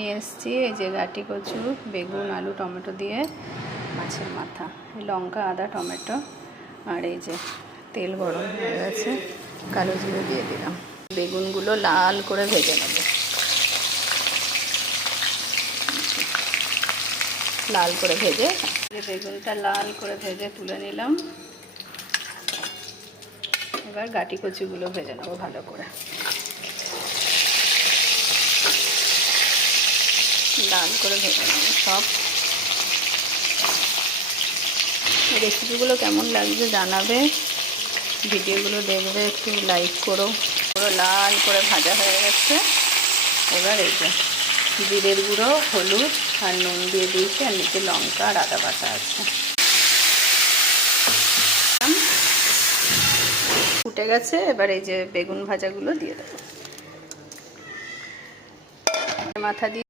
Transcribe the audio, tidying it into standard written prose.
নিয়ে এসেছি এই যে গাটি কচু, বেগুন, আলু, টমেটো দিয়ে মাছের মাথা, লঙ্কা, আদা, টমেটো, আর এই যে তেল গরম হয়ে গেছে, কালো জিরে দিয়ে দিলাম। বেগুনগুলো লাল করে ভেজে নেব, লাল করে ভেজে, বেগুনটা লাল করে ভেজে তুলে নিলাম। এবার গাটি কচুগুলো ভেজে নেবো ভালো করে, লাল করে ভেজে নেবো সব। রেসিপিগুলো কেমন লাগছে জানাবে, ভিডিওগুলো দেখবে, একটু লাইক করো। পুরো লাল করে ভাজা হয়ে গেছে। এবার এই যে জিরের গুঁড়ো, হলুদ আর নুন দিয়ে দিয়েছি, আর নিচে লঙ্কা আর আদা বাটা আছে। ফুটে গেছে, এবার এই যে বেগুন ভাজাগুলো দিয়ে দেবো, মাথা দিয়ে